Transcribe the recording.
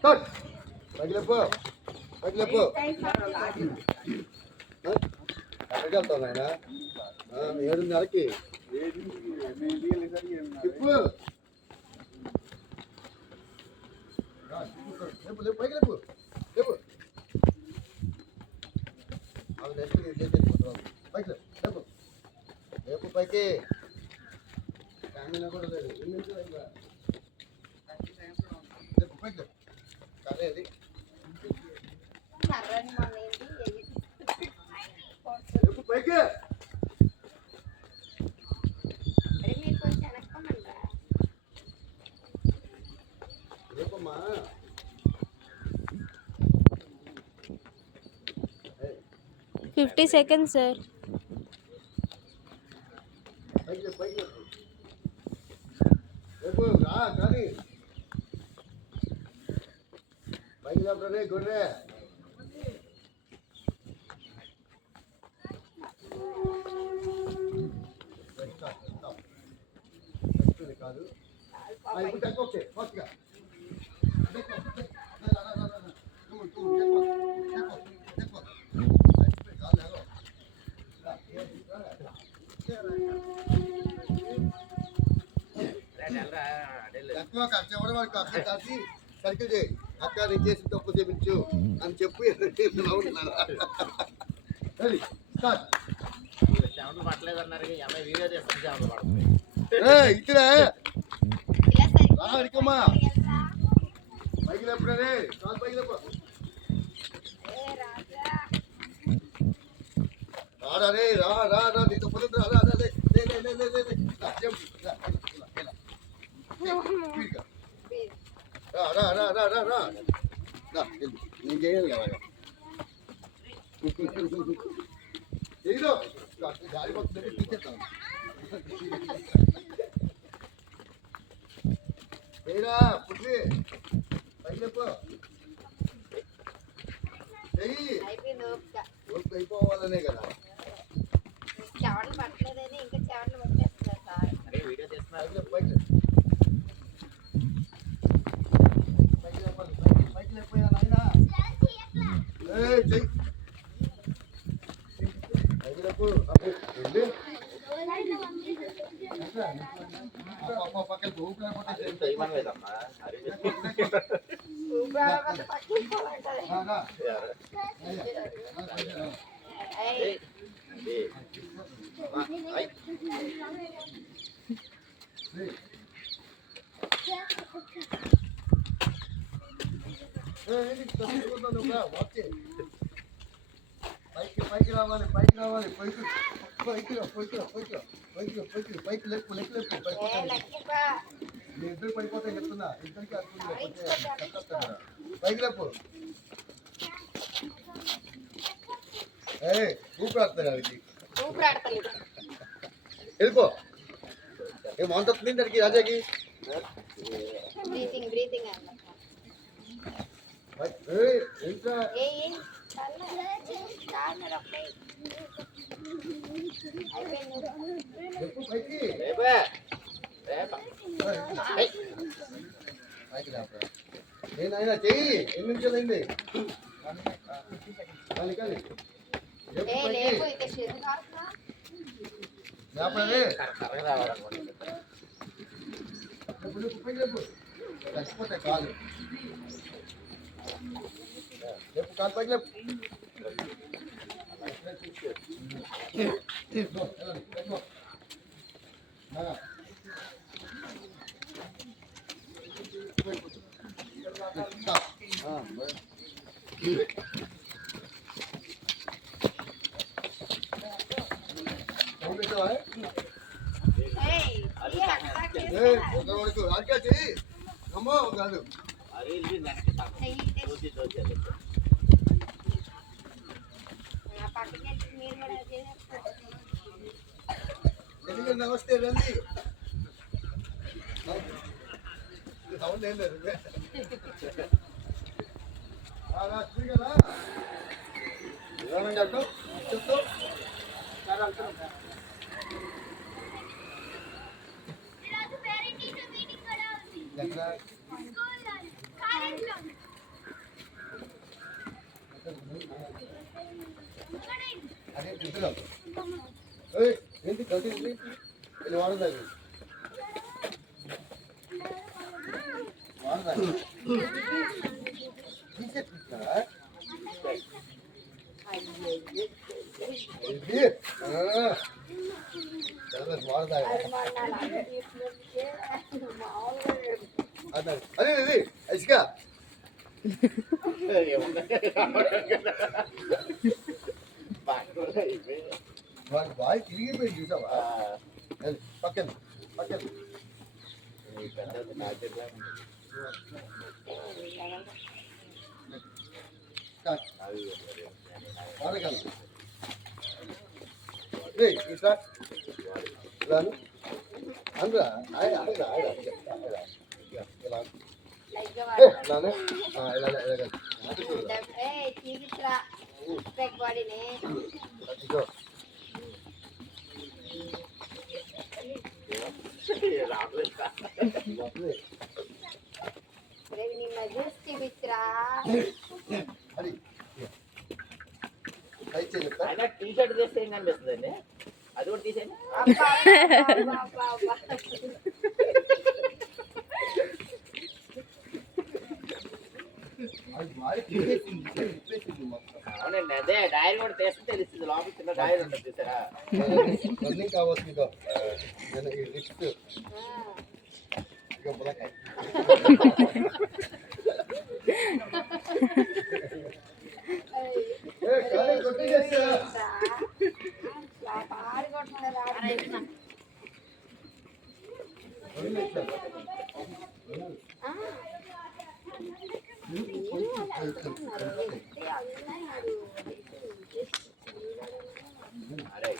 Start. పగిలిపో పగిలిపో ఎక్కడికి వెళ్తావు నాయన? 7:30కి తిప్పు. లేపు లేపు పైకి లేపు లేపు. అది నెక్స్ట్ పైకి లేపు లేపు లేపు పైకి. కూడా లేదు లేపు పైకి లేపు. సరే అది లేపు పైకి. లేపమ్మా. 50 seconds, sir. పైకి లేపు పైకి లేపు లేపు రా కానీ పైకి లేపరే గొర్రె. కాదు ఇప్పుడు తక్కువ ఓకే ఫాస్ట్గా తక్కువ ఎవరి వరకు అక్క కలిసి సర్కిల్ చేయి. అక్క నేను చేసి తప్పు చేయించు అని చెప్పి ఇక్కడే అడికమ్మా పైకి లేపడే కాదు పైకి లేపు. రే రా రా రా నీతో పొద్దు రా రా రా రా రా రా రా నేను చేయాలి కదా ఏదో గాలి పడుతుంది తీసేస్తాను. ఏరా పుట్టి పైకి లేపు చెయ్యి. అయిపోవాలనే కదా చెవట్లు పట్టలేదని ఇంకా చెవట్లు పట్టేస్తారు సార్. వీడియో చేస్తున్నారు. పైకి పైకి లేకపోయా నాయన చెయ్యి పైకి లేపు. వెళ్ళి పక్కన పైకి రావాలి పైకి రావాలి పైకి పైకి పైకి పైకి పైకి పైకి పైకి లెక్కు లెక్కు లెక్కు మీ ఇద్దరు పడిపోతాయి చెప్తున్నా. ఇద్దరికి పైకి లేపు. ఊపిరాడుతున్నా వెళ్ళిపో. ఏం అంత తింటానికి రాజాకి ఇంకా పైకి నేనైనా చెయ్యి. ఎన్ని నిమిషాలు అయింది? కానీ చచ్చిపోతే కాదు లేపు కాలు పైకి లేపు. అమ్మో కాదు నమస్తే రండి. సౌండ్ ఏం లేదు కదా నిదానంగా అంటాం చెప్తూ ఇద్దరు ఏయ్ ఏంటి కలిసి ఇది వాడదాగి వాడదాగి తీసేస్తున్నారా ఇది వాడదాగి అదే ఇది ఇసుక వాడి బాయ్ తిరిగిపోయి చూసావా పక్కన పక్కన వాడగల ఇట్లా ఇలాను అందులో ఆయన ఆయన ఆయన ఇలా ఇలానే ఇలా తీసిరా బాడీని ఇదో నిన్న జ్యూస్ తీపిచ్చిరా అది ట్రై చేయండి ఆయన టీ షర్ట్ చేస్తే ఏం కనిపిస్తుందండి అది కూడా తీసేయండి అది బాడీ తిప్పేసింది మొత్తం అవునండి అదే డైరీ కూడా తెస్తే తెలుస్తుంది లోపల చిన్న డైరీ ఉంటుంది చూసారా రన్నింగ్ కావచ్చు ఇదో నేను ఈ లిఫ్ట్ ఇక ములకాయ అరే